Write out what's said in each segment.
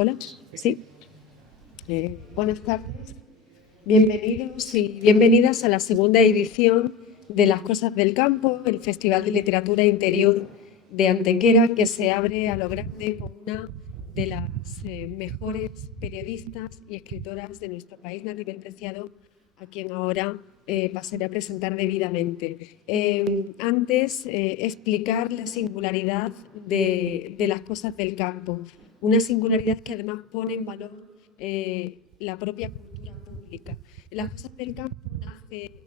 Hola, sí. Buenas tardes. Bienvenidos y bienvenidas a la segunda edición de Las Cosas del Campo, el Festival de Literatura Interior de Antequera, que se abre a lo grande con una de las mejores periodistas y escritoras de nuestro país, Natibel Preciado, a quien ahora pasaré a presentar debidamente. Antes, explicar la singularidad de Las Cosas del Campo, una singularidad que además pone en valor la propia cultura pública. Las Cosas del Campo nace,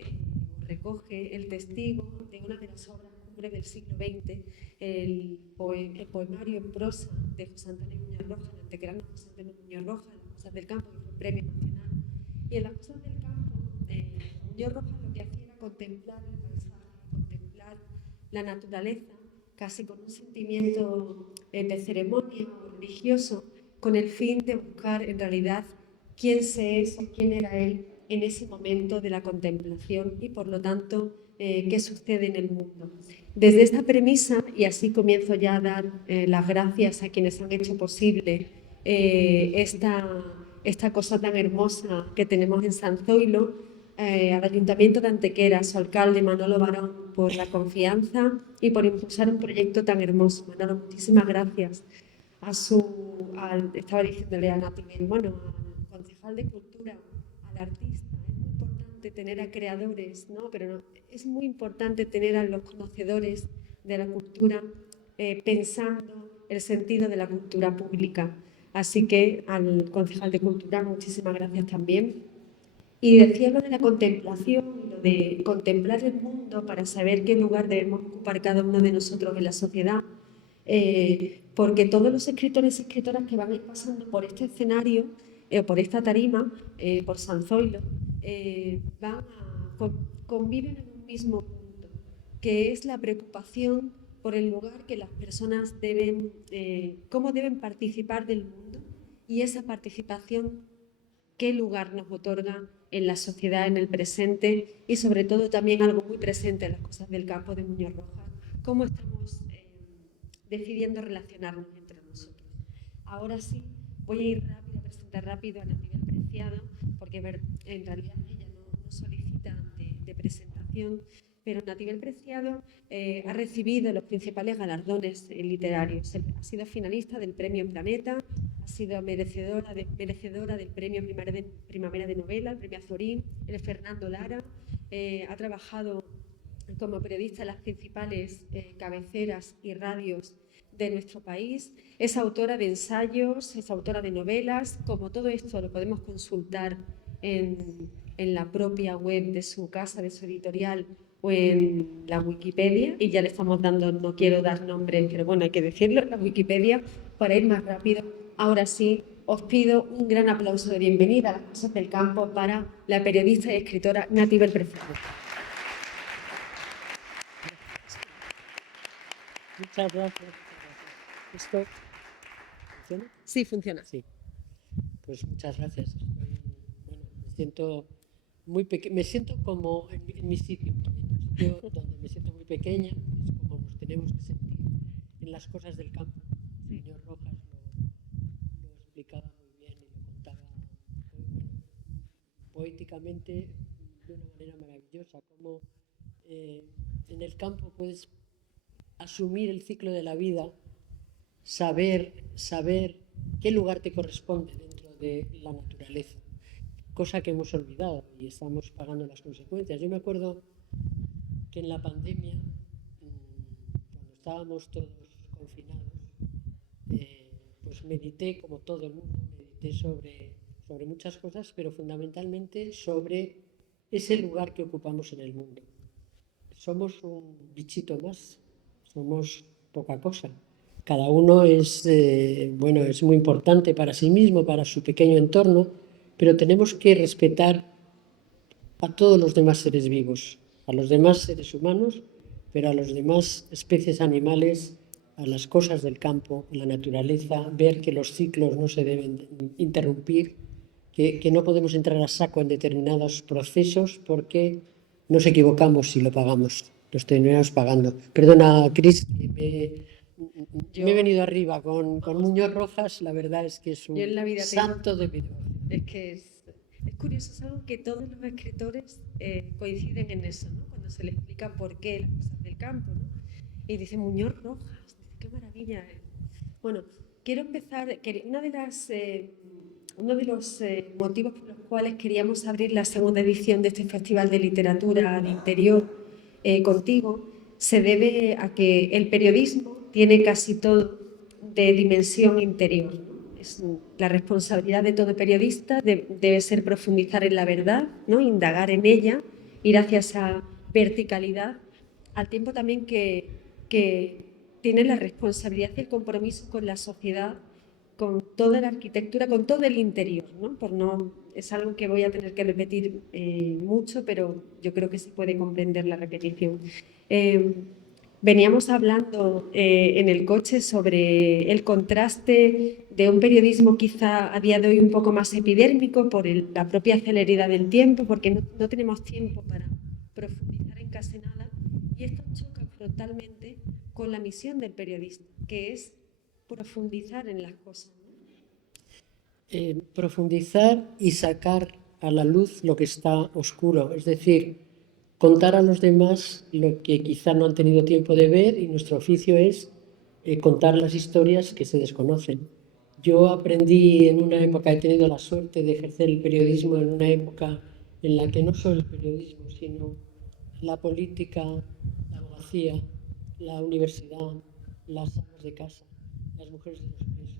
recoge el testigo de una de las obras cumbres del siglo XX, el poemario en prosa de José Antonio Muñoz Roja, el antequerano José Antonio Muñoz Roja, Las Cosas del Campo, que fue premio nacional. Y en Las Cosas del Campo, Muñoz Roja lo que hacía era contemplar el paisaje, contemplar la naturaleza, casi con un sentimiento de ceremonia o religioso, con el fin de buscar en realidad quién se es o quién era él en ese momento de la contemplación y por lo tanto qué sucede en el mundo. Desde esta premisa, y así comienzo ya a dar las gracias a quienes han hecho posible esta cosa tan hermosa que tenemos en San Zoilo, al Ayuntamiento de Antequera, a su alcalde Manolo Barón, por la confianza y por impulsar un proyecto tan hermoso. Manolo, muchísimas gracias. Estaba diciéndole a Nati, bueno, al concejal de Cultura, al artista, es muy importante tener a creadores, ¿no? Pero no, es muy importante tener a los conocedores de la cultura pensando el sentido de la cultura pública. Así que al concejal de Cultura, muchísimas gracias también. Y decía lo de la contemplación, lo de contemplar el mundo para saber qué lugar debemos ocupar cada uno de nosotros en la sociedad, porque todos los escritores y escritoras que van a ir pasando por este escenario, por esta tarima, por San Zoilo, conviven en un mismo punto, que es la preocupación por el lugar que las personas deben, cómo deben participar del mundo y esa participación qué lugar nos otorga en la sociedad, en el presente y sobre todo también algo muy presente en Las Cosas del Campo de Muñoz Rojas, cómo estamos decidiendo relacionarnos entre nosotros. Ahora sí, voy a ir rápido, a presentar rápido a Natibel Preciado, porque en realidad ella no solicita de presentación, pero Natibel Preciado ha recibido los principales galardones literarios. Ha sido finalista del Premio Planeta, ha sido merecedora del Premio Primavera de Novela, el Premio Azorín, el Fernando Lara, ha trabajado como periodista en las principales cabeceras y radios de nuestro país, es autora de ensayos, es autora de novelas. Como todo esto lo podemos consultar en la propia web de su casa, de su editorial, o en la Wikipedia, y ya le estamos dando, no quiero dar nombre, pero bueno, hay que decirlo, la Wikipedia, para ir más rápido. Ahora sí, os pido un gran aplauso de bienvenida a Las Cosas del Campo para la periodista y escritora Natibel Preciado. Muchas gracias. ¿Esto funciona? Sí, funciona. Sí. Pues muchas gracias. Me siento muy pequeña, me siento como en mi sitio, en un sitio donde me siento muy pequeña, es como nos tenemos que sentir en las cosas del campo. El señor Rojas lo explicaba muy bien y lo contaba poéticamente de una manera maravillosa, como en el campo puedes asumir el ciclo de la vida, saber qué lugar te corresponde dentro de la naturaleza, cosa que hemos olvidado y estamos pagando las consecuencias. Yo me acuerdo que en la pandemia, cuando estábamos todos confinados, pues medité, como todo el mundo, medité sobre muchas cosas, pero fundamentalmente sobre ese lugar que ocupamos en el mundo. Somos un bichito más, somos poca cosa. Cada uno es muy importante para sí mismo, para su pequeño entorno, pero tenemos que respetar a todos los demás seres vivos, a los demás seres humanos, pero a los demás especies animales, a las cosas del campo, a la naturaleza, ver que los ciclos no se deben interrumpir, que no podemos entrar a saco en determinados procesos porque nos equivocamos si lo pagamos, los terminamos pagando. Perdona, Cris, que Yo, me he venido arriba con Muñoz Rojas, la verdad es que es yo en un la vida santo de mi es que es curioso, es algo que todos los escritores coinciden en eso, ¿no? Cuando se le explica por qué las cosas del campo, ¿no? Y dice Muñoz Rojas, dice, qué maravilla. Bueno, quiero empezar, uno de los motivos por los cuales queríamos abrir la segunda edición de este Festival de Literatura de Interior contigo se debe a que el periodismo tiene casi todo de dimensión interior, ¿no? La responsabilidad de todo periodista debe ser profundizar en la verdad, ¿no? Indagar en ella, ir hacia esa verticalidad, al tiempo también que tiene la responsabilidad y el compromiso con la sociedad, con toda la arquitectura, con todo el interior, ¿no? Es algo que voy a tener que repetir mucho, pero yo creo que se puede comprender la repetición. Veníamos hablando en el coche sobre el contraste de un periodismo quizá a día de hoy un poco más epidérmico por la propia celeridad del tiempo, porque no tenemos tiempo para profundizar en casi nada, y esto choca frontalmente con la misión del periodista, que es profundizar en las cosas, ¿no? Profundizar y sacar a la luz lo que está oscuro, es decir, contar a los demás lo que quizá no han tenido tiempo de ver, y nuestro oficio es contar las historias que se desconocen. Yo aprendí en una época, he tenido la suerte de ejercer el periodismo en una época en la que no solo el periodismo, sino la política, la abogacía, la universidad, las amas de casa, las mujeres de los presos,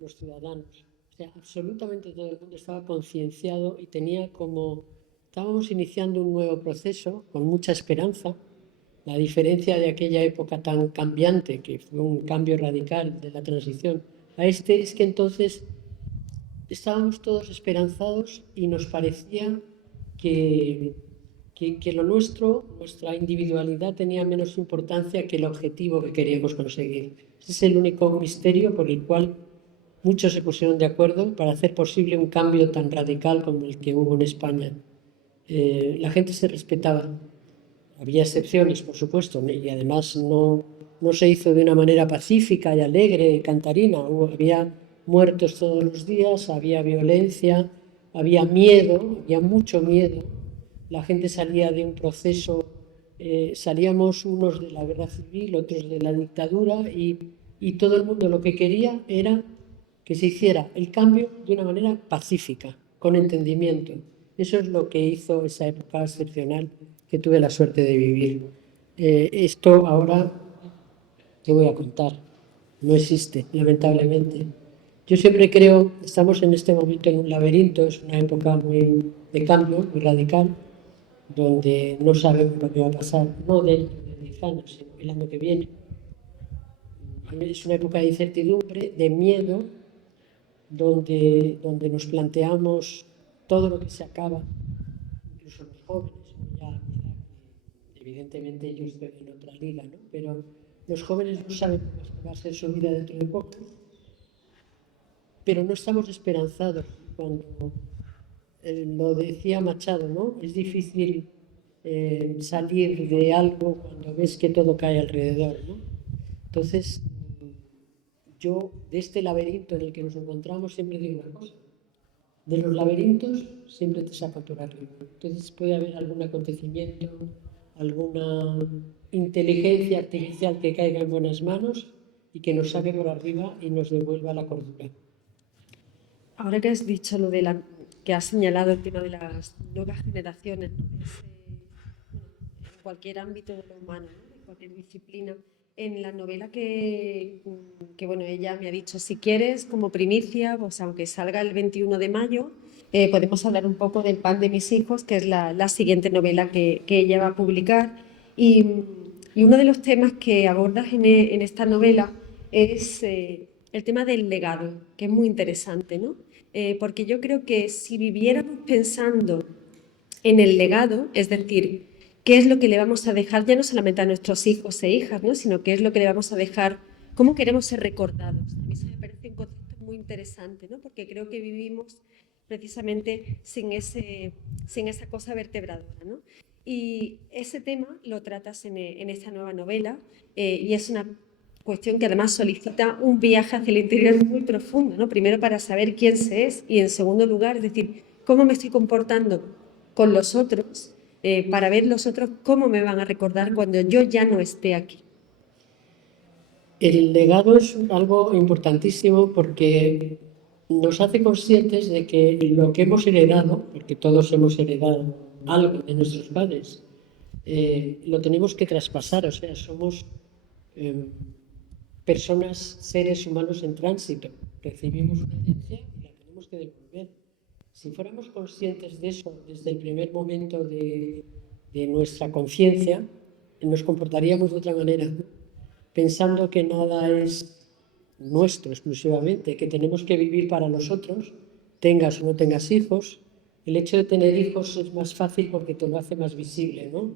los ciudadanos, o sea, absolutamente todo el mundo estaba concienciado y estábamos iniciando un nuevo proceso con mucha esperanza. La diferencia de aquella época tan cambiante, que fue un cambio radical de la transición a este, es que entonces estábamos todos esperanzados y nos parecía que lo nuestro, nuestra individualidad, tenía menos importancia que el objetivo que queríamos conseguir. Ese es el único misterio por el cual muchos se pusieron de acuerdo para hacer posible un cambio tan radical como el que hubo en España. La gente se respetaba. Había excepciones, por supuesto, y además no se hizo de una manera pacífica y alegre, cantarina. Había muertos todos los días, había violencia, había miedo, había mucho miedo. La gente salía de un proceso, salíamos unos de la guerra civil, otros de la dictadura, y todo el mundo lo que quería era que se hiciera el cambio de una manera pacífica, con entendimiento. Eso es lo que hizo esa época excepcional que tuve la suerte de vivir. Esto ahora te voy a contar, no existe, lamentablemente. Yo siempre creo, estamos en este momento en un laberinto, es una época muy de cambio, muy radical, donde no sabemos lo que va a pasar, no dentro de 10 años, sino el año que viene. Es una época de incertidumbre, de miedo, donde nos planteamos todo lo que se acaba, incluso los jóvenes, ¿no? Ya a mi edad, evidentemente yo estoy en otra liga, ¿no? Pero los jóvenes no saben cómo va a ser su vida dentro de poco, pero no estamos esperanzados. Cuando lo decía Machado, ¿no? Es difícil salir de algo cuando ves que todo cae alrededor, ¿no? Entonces, yo de este laberinto en el que nos encontramos siempre digo una cosa: de los laberintos siempre te saca por arriba. Entonces puede haber algún acontecimiento, alguna inteligencia artificial que caiga en buenas manos y que nos saque por arriba y nos devuelva la cordura. Ahora que has dicho que has señalado el tema de las nuevas generaciones, ¿no? En cualquier ámbito de lo humano, ¿no? En cualquier disciplina. En la novela que, bueno, ella me ha dicho, si quieres, como primicia, pues aunque salga el 21 de mayo, podemos hablar un poco del Pan de mis hijos, que es la siguiente novela que ella va a publicar. Y uno de los temas que abordas en esta novela es el tema del legado, que es muy interesante, ¿no? Porque yo creo que si viviéramos pensando en el legado, es decir, qué es lo que le vamos a dejar ya no solamente a nuestros hijos e hijas, ¿no? Sino qué es lo que le vamos a dejar, cómo queremos ser recordados. A mí eso me parece un concepto muy interesante, ¿no? Porque creo que vivimos precisamente sin esa cosa vertebradora, ¿no? Y ese tema lo tratas en esta nueva novela y es cuestión que además solicita un viaje hacia el interior muy profundo, ¿no? Primero para saber quién se es y en segundo lugar, es decir, cómo me estoy comportando con los otros, para ver los otros cómo me van a recordar cuando yo ya no esté aquí. El legado es algo importantísimo porque nos hace conscientes de que lo que hemos heredado, porque todos hemos heredado algo de nuestros padres, lo tenemos que traspasar, o sea, somos personas, seres humanos en tránsito. Recibimos una herencia y la tenemos que devolver. Si fuéramos conscientes de eso desde el primer momento de nuestra conciencia, nos comportaríamos de otra manera, pensando que nada es nuestro exclusivamente, que tenemos que vivir para nosotros, tengas o no tengas hijos. El hecho de tener hijos es más fácil porque te lo hace más visible, ¿no?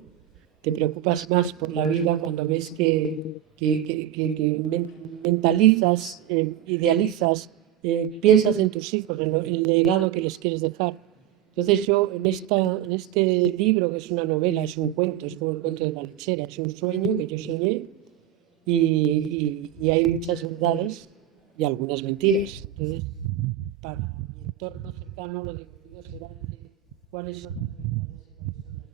Te preocupas más por la vida cuando ves que mentalizas, idealizas, piensas en tus hijos, en el legado que les quieres dejar. Entonces yo en este libro, que es una novela, es un cuento, es como el cuento de la lechera, es un sueño que yo soñé y hay muchas verdades y algunas mentiras. Entonces, para mi entorno cercano, lo divertido será decir cuáles son las verdades y cuáles son las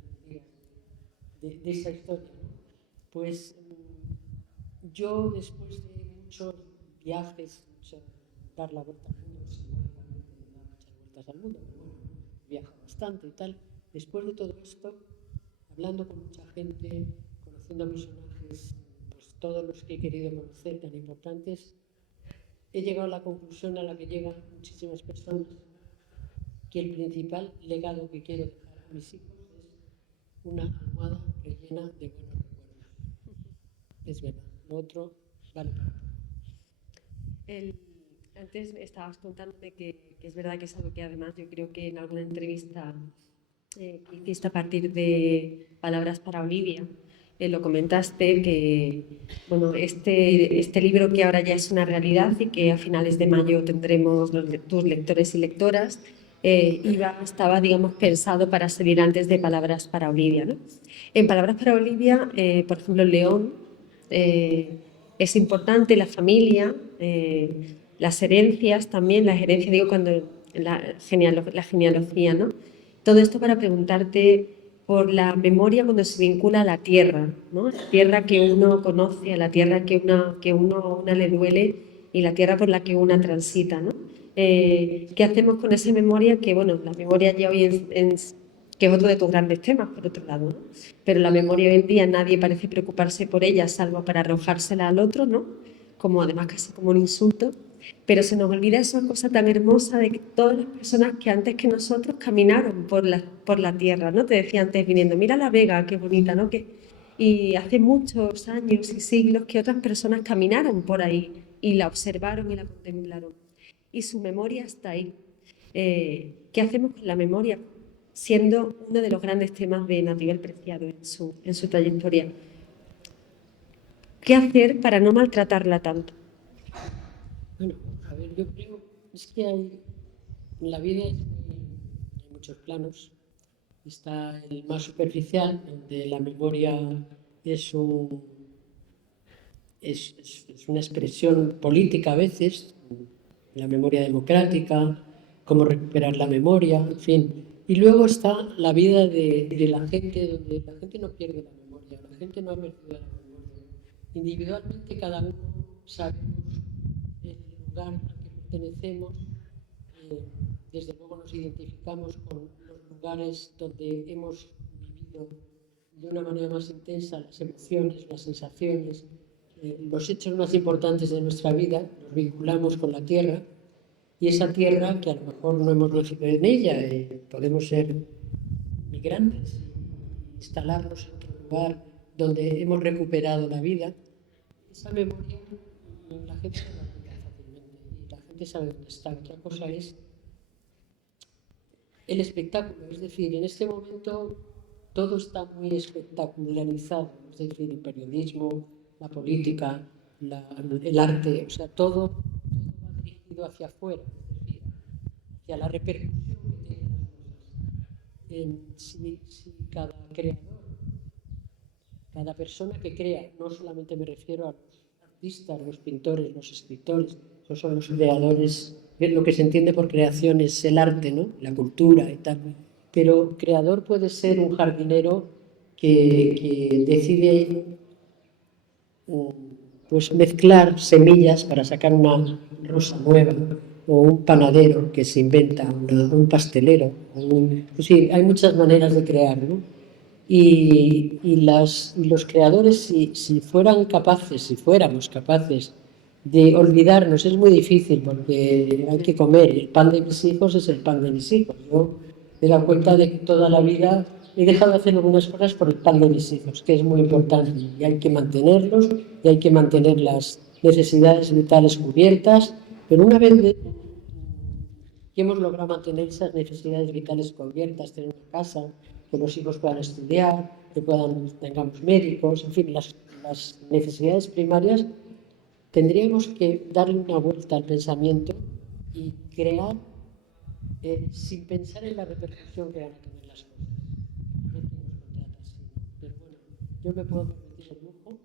mentiras de esa historia, ¿no? Pues yo, después de muchos viajes, dar la vuelta al mundo, simbólicamente dar muchas vueltas al mundo, pero bueno, viajo bastante y tal, después de todo esto, hablando con mucha gente, conociendo a personajes, pues todos los que he querido conocer tan importantes, he llegado a la conclusión a la que llegan muchísimas personas, que el principal legado que quiero dejar a mis hijos es una almohada rellena de buenos recuerdos. Es verdad, lo otro vale para poco. Antes estabas contándome que es verdad que es algo que además yo creo que en alguna entrevista que hiciste a partir de Palabras para Olivia, lo comentaste que bueno, este libro que ahora ya es una realidad y que a finales de mayo tendremos tus lectores y lectoras, estaba, digamos, pensado para salir antes de Palabras para Olivia, ¿no? En Palabras para Olivia, por ejemplo, León, es importante la familia, las herencias también, las herencias, digo, cuando la genealogía, ¿no? Todo esto para preguntarte por la memoria cuando se vincula a la tierra, ¿no? La tierra que uno conoce, a la tierra que una le duele y la tierra por la que una transita, ¿no? ¿Qué hacemos con esa memoria? Que, bueno, la memoria ya hoy que es otro de tus grandes temas, por otro lado, ¿no? Pero la memoria hoy en día nadie parece preocuparse por ella, salvo para arrojársela al otro, ¿no? Como además casi como un insulto. Pero se nos olvida esa cosa tan hermosa de que todas las personas que antes que nosotros caminaron por la tierra, ¿no? Te decía antes viniendo, mira la Vega, qué bonita, ¿no? Y hace muchos años y siglos que otras personas caminaron por ahí y la observaron y la contemplaron. Y su memoria está ahí. ¿Qué hacemos con la memoria? Siendo uno de los grandes temas de Natividad Preciado en su trayectoria. ¿Qué hacer para no maltratarla tanto? Bueno, a ver, yo creo, es que en la vida hay muchos planos. Está el más superficial, donde la memoria es, es una expresión política a veces, la memoria democrática, cómo recuperar la memoria, en fin. Y luego está la vida de la gente, donde la gente no pierde la memoria, la gente no ha perdido la memoria. Individualmente cada uno sabemos el lugar al que pertenecemos, desde luego nos identificamos con los lugares donde hemos vivido de una manera más intensa las emociones, las sensaciones, los hechos más importantes de nuestra vida, nos vinculamos con la tierra y esa tierra que a lo mejor no hemos nacido en ella, podemos ser migrantes, instalarnos en otro lugar donde hemos recuperado la vida, esa memoria la gente se la olvida fácilmente y la gente sabe dónde está. Otra cosa es el espectáculo, es decir, en este momento todo está muy espectacularizado, es decir, el periodismo, la política, el arte, o sea, todo va dirigido hacia afuera, es decir, hacia la repercusión que tienen las cosas. Si cada creador, cada persona que crea, no solamente me refiero a los artistas, los pintores, los escritores, esos son los creadores. Lo que se entiende por creación es el arte, ¿no? La cultura y tal. Pero creador puede ser un jardinero que decide pues mezclar semillas para sacar una rosa nueva, o un panadero que se inventa un pastelero. Pues sí, hay muchas maneras de crear, ¿no? Y los creadores, si fuéramos capaces de olvidarnos, es muy difícil porque hay que comer, y el pan de mis hijos es el pan de mis hijos. Yo me he dado cuenta de que toda la vida he dejado de hacer algunas cosas por el pan de mis hijos, que es muy importante, y hay que mantenerlos, y hay que mantener las necesidades vitales cubiertas, pero una vez que hemos logrado mantener esas necesidades vitales cubiertas, tener una casa, que los hijos puedan estudiar, que tengamos médicos, en fin, las necesidades primarias, tendríamos que darle una vuelta al pensamiento y crear sin pensar en la repercusión que van a tener las cosas. No hay quien nos contrata así, pero bueno, yo me puedo permitir el lujo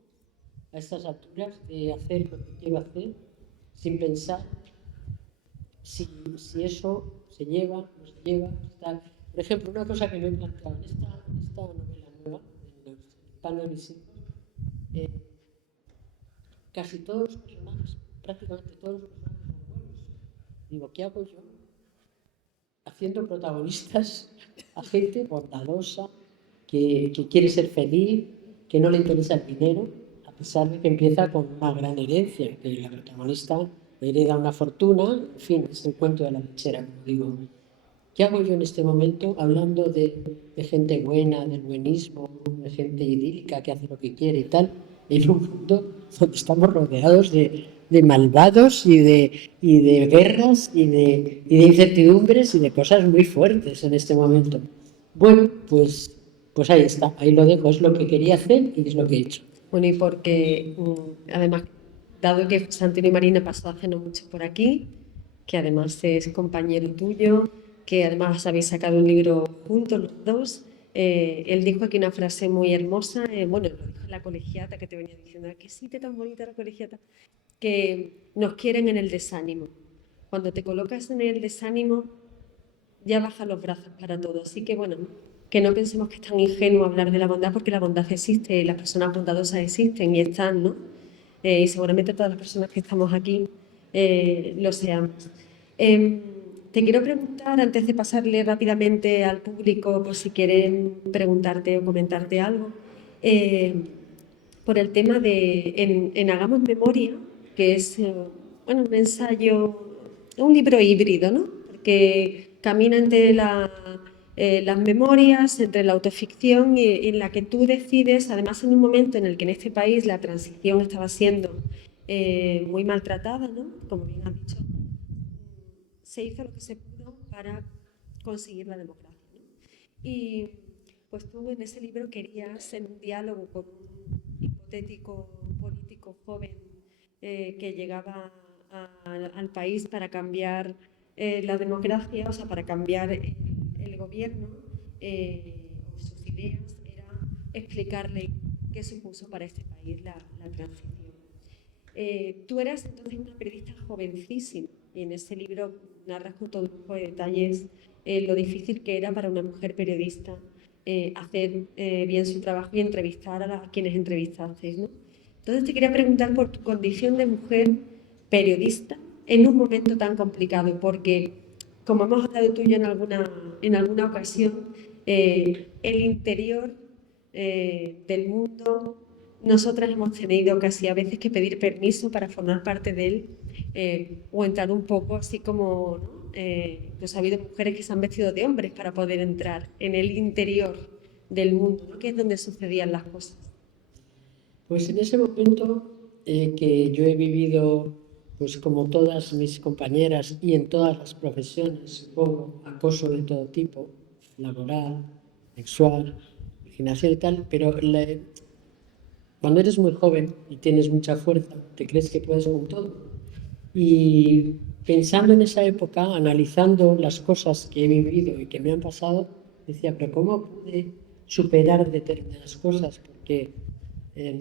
a estas alturas de hacer lo que quiero hacer sin pensar si eso se lleva, no se lleva, tal. Por ejemplo, una cosa que me he planteado en esta novela nueva, en el pan de mis hijos, casi todos los personajes, prácticamente todos los personajes son buenos. Digo, ¿qué hago yo haciendo protagonistas a gente bondadosa, que quiere ser feliz, que no le interesa el dinero, a pesar de que empieza con una gran herencia, que la protagonista hereda una fortuna, en fin, es el cuento de la lechera, como digo. ¿Qué hago yo en este momento hablando de gente buena, del buenismo, de gente idílica que hace lo que quiere y tal, en un mundo donde estamos rodeados de malvados y de guerras y de incertidumbres y de cosas muy fuertes en este momento? Bueno, pues ahí está, ahí lo dejo, es lo que quería hacer y es lo que he hecho. Bueno, y porque además, dado que Santino y Marina pasó hace no mucho por aquí, que además es compañero tuyo, que además habéis sacado un libro juntos los dos, él dijo aquí una frase muy hermosa, bueno, lo dijo en la colegiata que te venía diciendo, qué sitio tan bonita la colegiata, que nos quieren en el desánimo. Cuando te colocas en el desánimo, ya bajan los brazos para todo. Así que bueno, que no pensemos que es tan ingenuo hablar de la bondad, porque la bondad existe, las personas bondadosas existen y están, ¿no? Y seguramente todas las personas que estamos aquí lo seamos. Te quiero preguntar, antes de pasarle rápidamente al público, por si quieren preguntarte o comentarte algo, por el tema en Hagamos Memoria, que es bueno, un ensayo, un libro híbrido, ¿no? Porque camina entre las memorias, entre la autoficción y en la que tú decides, además en un momento en el que en este país la transición estaba siendo muy maltratada, ¿no? Como bien has dicho, se hizo lo que se pudo para conseguir la democracia, ¿no? Y pues tú en ese libro querías, en un diálogo con un hipotético político joven que llegaba al país para cambiar la democracia, o sea, para cambiar el gobierno o sus ideas, era explicarle qué supuso para este país la transición. Tú eras entonces una periodista jovencísima y en ese libro narras con todo lujo de detalles lo difícil que era para una mujer periodista hacer bien su trabajo y entrevistar a quienes entrevistasteis, ¿no? Entonces te quería preguntar por tu condición de mujer periodista en un momento tan complicado, porque como hemos hablado tú y yo en alguna ocasión, el interior del mundo, nosotras hemos tenido casi a veces que pedir permiso para formar parte de él o entrar un poco así como, ¿no? Pues ha habido mujeres que se han vestido de hombres para poder entrar en el interior del mundo, ¿no? Que es donde sucedían las cosas. Pues en ese momento que yo he vivido, pues como todas mis compañeras y en todas las profesiones, supongo, acoso de todo tipo, laboral, sexual, marginación y tal, pero cuando eres muy joven y tienes mucha fuerza, te crees que puedes con todo. Y pensando en esa época, analizando las cosas que he vivido y que me han pasado, decía, pero ¿cómo pude superar determinadas cosas? Porque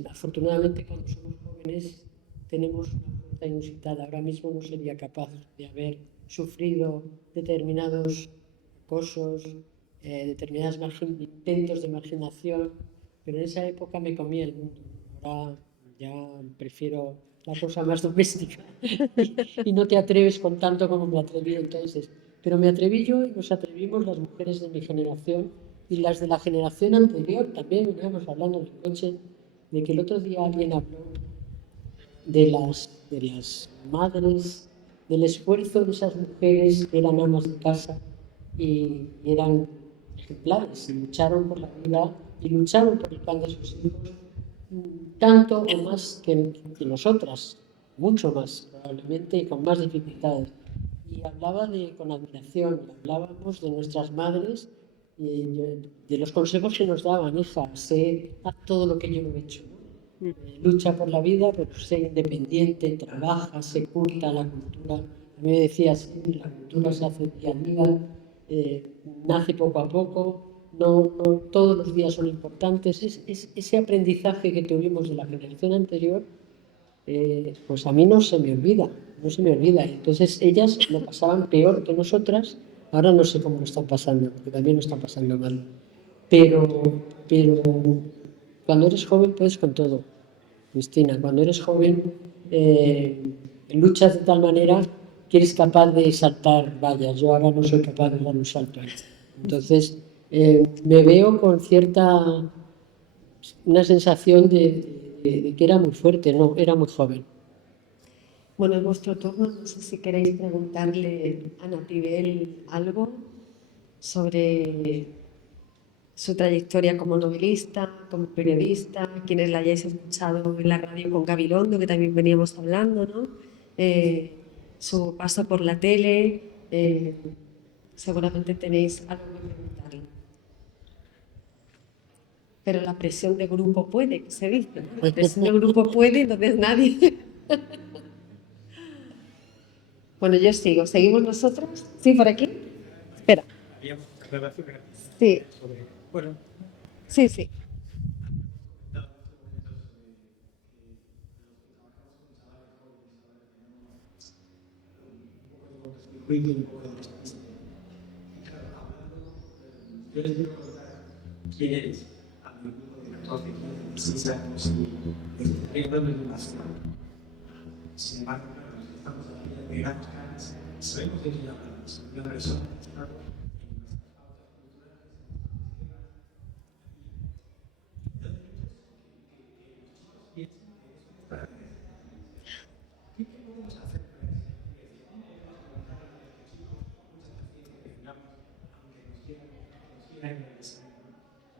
afortunadamente cuando somos jóvenes tenemos una fuerza inusitada. Ahora mismo no sería capaz de haber sufrido determinados acosos, determinados intentos de marginación, pero en esa época me comía el mundo. Ahora ya prefiero la cosa más doméstica y no te atreves con tanto como me atreví entonces. Pero me atreví yo y nos atrevimos las mujeres de mi generación y las de la generación anterior también. Veníamos hablando en el coche de que el otro día alguien habló de las madres, del esfuerzo de esas mujeres que eran amas de casa y eran ejemplares y lucharon por la vida y lucharon por el pan de sus hijos tanto o más que nosotras, mucho más probablemente y con más dificultades. Y hablaba con admiración, hablábamos de nuestras madres, de los consejos que nos daban: hija, haz todo lo que yo no he hecho, ¿no? Lucha por la vida, pero sé independiente, trabaja, sé culta, la cultura. A mí me decía siempre, la cultura se hace día a día, nace poco a poco, no todos los días son importantes. Ese aprendizaje que tuvimos de la generación anterior, pues a mí no se me olvida. Entonces ellas lo pasaban peor que nosotras. Ahora no sé cómo lo están pasando, porque también lo están pasando mal. Pero cuando eres joven puedes con todo, Cristina. Cuando eres joven luchas de tal manera que eres capaz de saltar vallas. Yo ahora no soy capaz de dar un salto ahí. Entonces me veo con una sensación de que era muy fuerte, no, era muy joven. Bueno, en vuestro turno, no sé si queréis preguntarle a Natibel algo sobre su trayectoria como novelista, como periodista, quienes la hayáis escuchado en la radio con Gabilondo, que también veníamos hablando, ¿no? Su paso por la tele, seguramente tenéis algo que preguntarle. Pero la presión de grupo puede, que se dice, ¿no? La presión de grupo puede, entonces nadie. Bueno, yo sigo. ¿Seguimos nosotros? ¿Sí, por aquí? Espera. Sí. Bueno, Sí, sí. yo les digo quién eres. A mi grupo de 14, 15, 16 años y estoy dando información. Sin embargo, estamos aquí de grandes caras, sabemos de quién hablamos, de una persona que ha estado en nuestras pautas culturales, en nuestros esquemas. ¿Qué podemos hacer para eso?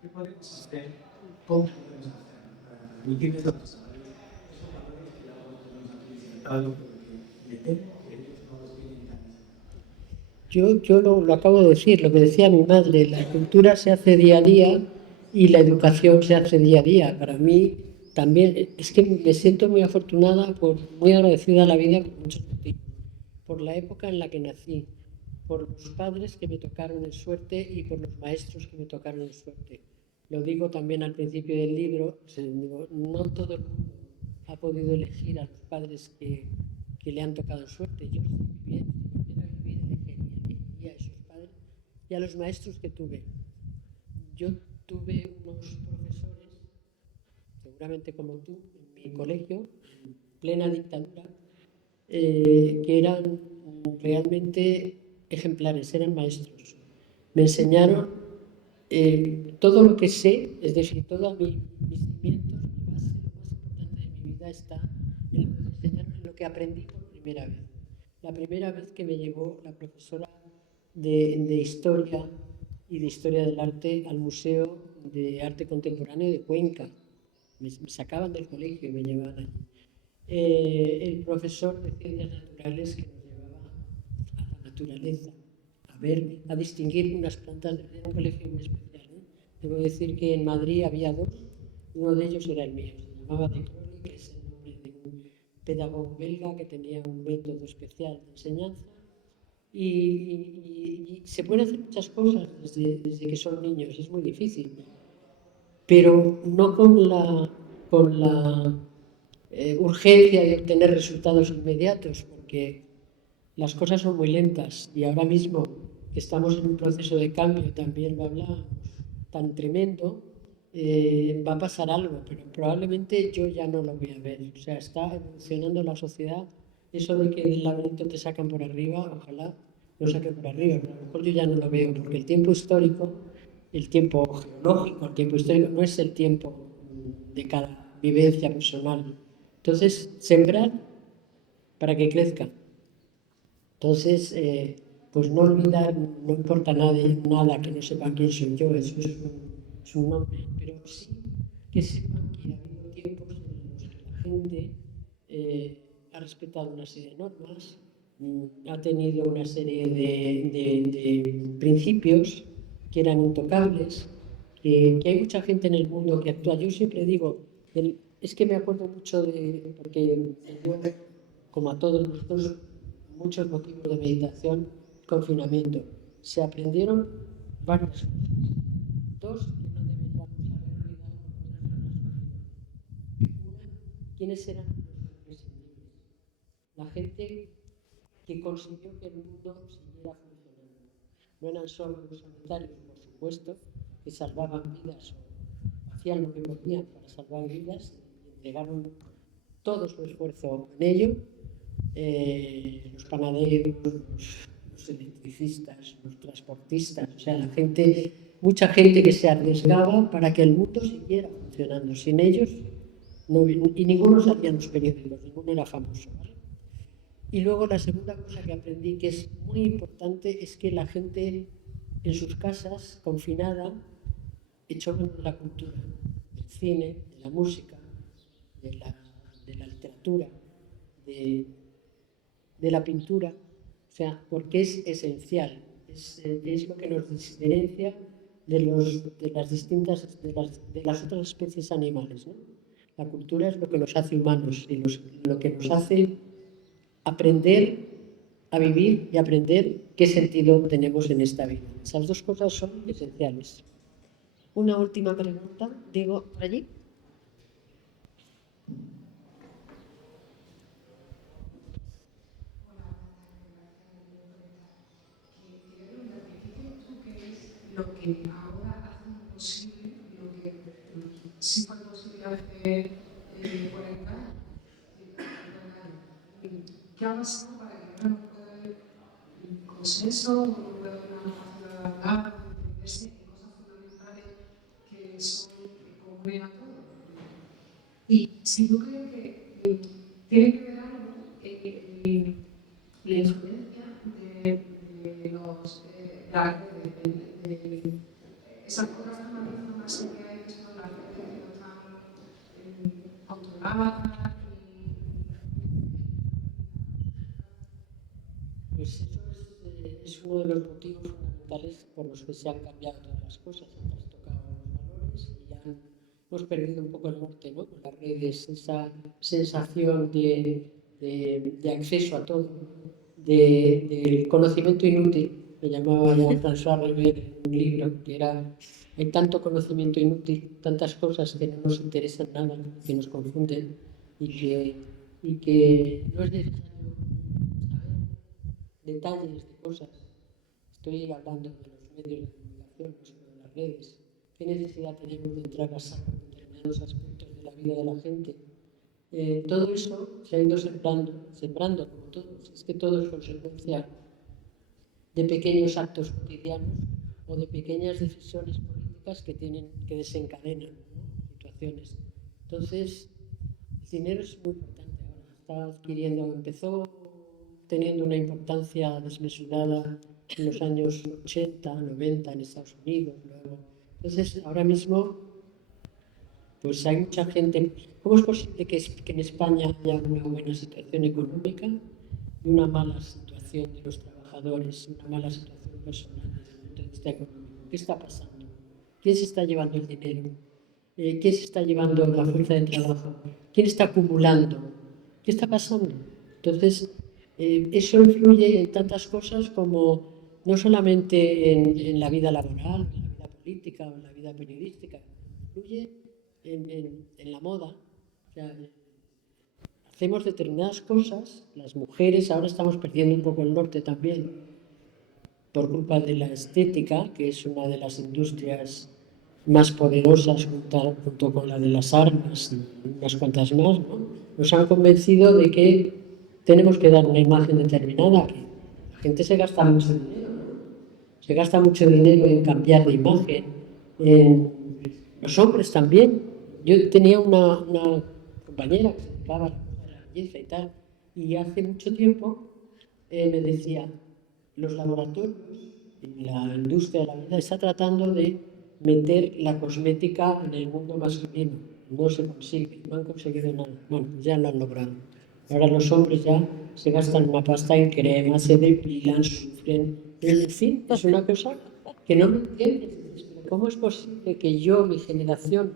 ¿Qué podemos hacer? ¿Cómo podemos hacer para permitirles a los salarios esos valores que ya hemos porque me temo que ellos no los tienen tan. Yo lo acabo de decir, lo que decía mi madre: la cultura se hace día a día y la educación se hace día a día. Para mí también es que me siento muy afortunada, muy agradecida a la vida por muchos motivos. Por la época en la que nací, por los padres que me tocaron en suerte y por los maestros que me tocaron en suerte. Lo digo también al principio del libro, no todo el mundo ha podido elegir a los padres que le han tocado en suerte. Yo estoy viviendo, si pudiera vivir, elegiría a esos padres y a los maestros que tuve. Yo tuve unos profesores, seguramente como tú, en mi colegio, en plena dictadura, que eran realmente ejemplares, eran maestros. Me enseñaron todo lo que sé, es decir, todos mis cimientos, mi base, lo más importante de mi vida está en lo que me enseñaron, en lo que aprendí por primera vez. La primera vez que me llevó la profesora de Historia y de Historia del Arte al Museo de Arte Contemporáneo de Cuenca. Me sacaban del colegio y me llevaban allí. El profesor de Ciencias Naturales que nos llevaba a la naturaleza, a distinguir unas plantas. Era un colegio muy especial, ¿eh? Debo decir que en Madrid había dos, uno de ellos era el mío, se llamaba de Crowley, que es el nombre de un pedagogo belga que tenía un método especial de enseñanza. Y se pueden hacer muchas cosas desde que son niños, es muy difícil, pero no con la urgencia de obtener resultados inmediatos, porque las cosas son muy lentas y ahora mismo que estamos en un proceso de cambio, también lo hablábamos, tan tremendo, va a pasar algo, pero probablemente yo ya no lo voy a ver. O sea, está evolucionando la sociedad. Eso de que del laberinto te sacan por arriba, ojalá lo saquen por arriba, pero a lo mejor yo ya no lo veo, porque el tiempo histórico, el tiempo geológico, el tiempo histórico no es el tiempo de cada vivencia personal. Entonces, sembrar para que crezca. Entonces, pues no olvidar, no importa nada que no sepan quién soy yo, eso es un nombre, pero sí que sepan que ha habido tiempos en los que la gente ha respetado una serie de normas, ha tenido una serie de principios que eran intocables, que hay mucha gente en el mundo que actúa. Yo siempre digo, es que me acuerdo mucho porque yo, como a todos nosotros, muchos motivos de meditación, confinamiento. Se aprendieron varias cosas. Dos que no deberíamos haber olvidado porque no las una, ¿quiénes eran los imprescindibles? La gente que consiguió que el mundo siguiera funcionando. No eran solo los sanitarios, por supuesto, que salvaban vidas o hacían lo que podían para salvar vidas y entregaron todo su esfuerzo en ello. Los panaderos, los electricistas, los transportistas, o sea, mucha gente que se arriesgaba para que el mundo siguiera funcionando. Sin ellos, y ninguno salía en los periódicos, ninguno era famoso, ¿vale? Y luego la segunda cosa que aprendí, que es muy importante, es que la gente en sus casas, confinada, echó mano de la cultura, del cine, de la música, de la literatura, de la pintura, o sea, porque es esencial, es lo que nos diferencia de las otras especies animales, ¿no? La cultura es lo que nos hace humanos y lo que nos hace aprender a vivir y aprender qué sentido tenemos en esta vida. Esas dos cosas son esenciales. Una última pregunta, Diego, por allí. Lo que ahora hace imposible, lo que sí fue posible hace 40 años. ¿Qué ha pasado para que no pueda haber consenso, no pueda haber una capacidad de entenderse en cosas fundamentales que son comunes a todos? Y si tú crees que tiene que ver algo la influencia de los de esas cosas formativas que hay que son las redes que no están controladas Pues eso es uno de los motivos fundamentales por los que se han cambiado todas las cosas, se han trastocado los valores y ya hemos perdido un poco el norte, ¿no? Con las redes, esa sensación de acceso a todo, del conocimiento inútil, que llamaba ya François Rabelais en un libro, que era, hay tanto conocimiento inútil, tantas cosas que no nos interesan nada, que nos confunden y que no es necesario saber detalles de cosas. Estoy hablando de los medios de comunicación, no solo de las redes. ¿Qué necesidad tenemos de entrar a saber determinados aspectos de la vida de la gente? Todo eso se ha ido sembrando como todo. Es que todo es consecuencia de pequeños actos cotidianos o de pequeñas decisiones políticas que desencadenan, ¿no? Situaciones. Entonces, el dinero es muy importante ahora. Empezó teniendo una importancia desmesurada en los años 80, 90 en Estados Unidos. Luego. Entonces, ahora mismo, pues hay mucha gente. ¿Cómo es posible que en España haya una buena situación económica y una mala situación de los trabajadores, una mala situación personal desde el punto de vista económico? ¿Qué está pasando? ¿Quién se está llevando el dinero? ¿Quién se está llevando la fuerza de trabajo? ¿Quién está acumulando? ¿Qué está pasando? Entonces, eso influye en tantas cosas como no solamente en la vida laboral, en la vida política o en la vida periodística, influye en la moda. O sea, hacemos determinadas cosas, las mujeres, ahora estamos perdiendo un poco el norte también, por culpa de la estética, que es una de las industrias más poderosas junto con la de las armas y unas cuantas más, ¿no? Nos han convencido de que tenemos que dar una imagen determinada, que la gente se gasta mucho dinero, ¿no? Se gasta mucho dinero en cambiar de imagen, en los hombres también. Yo tenía una compañera que se dedicaba a la belleza y tal, y hace mucho tiempo me decía, los laboratorios y la industria de la vida está tratando de meter la cosmética en el mundo masculino. No se consigue, no han conseguido nada. Bueno, ya lo han logrado. Ahora los hombres ya se gastan una pasta en crema, se depilan, sufren. En fin, es una cosa que no me entiendes. ¿Cómo es posible que yo, mi generación,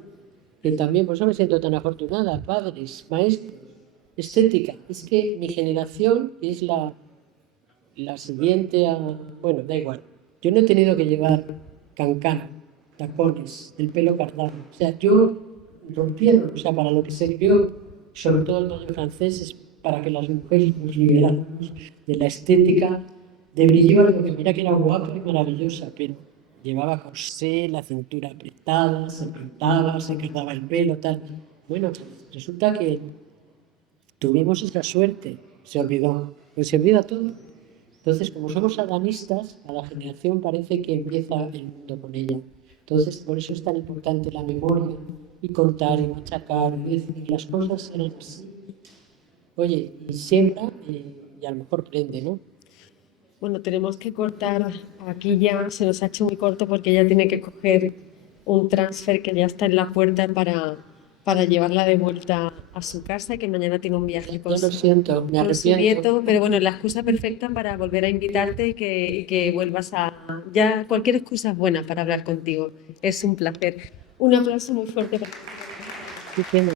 que también pues no me siento tan afortunada, padres, maestros, estética, es que mi generación es la siguiente bueno, da igual. Yo no he tenido que llevar cancán, tacones, el pelo cardado. O sea, yo rompieron, o sea, para lo que sirvió, sobre todo el baño francés, es para que las mujeres nos liberáramos de la estética de brillo, porque mira que era guapa y maravillosa, pero llevaba corsé, la cintura apretada, se pintaba, se cortaba el pelo, tal. Bueno, resulta que tuvimos esa suerte, se olvidó, pues se olvida todo. Entonces, como somos adanistas, cada generación parece que empieza el mundo con ella. Entonces, por eso es tan importante la memoria y contar y machacar y decir las cosas eran así. Oye, y siembra y a lo mejor prende, ¿no? Bueno, tenemos que cortar aquí ya, se nos ha hecho muy corto porque ella tiene que coger un transfer que ya está en la puerta para llevarla de vuelta a su casa, que mañana tiene un viaje Yo lo siento, me con su arrepiento. nieto, pero bueno, la excusa perfecta para volver a invitarte y que vuelvas a... Ya cualquier excusa es buena para hablar contigo, es un placer. Un aplauso muy fuerte para Qué pena.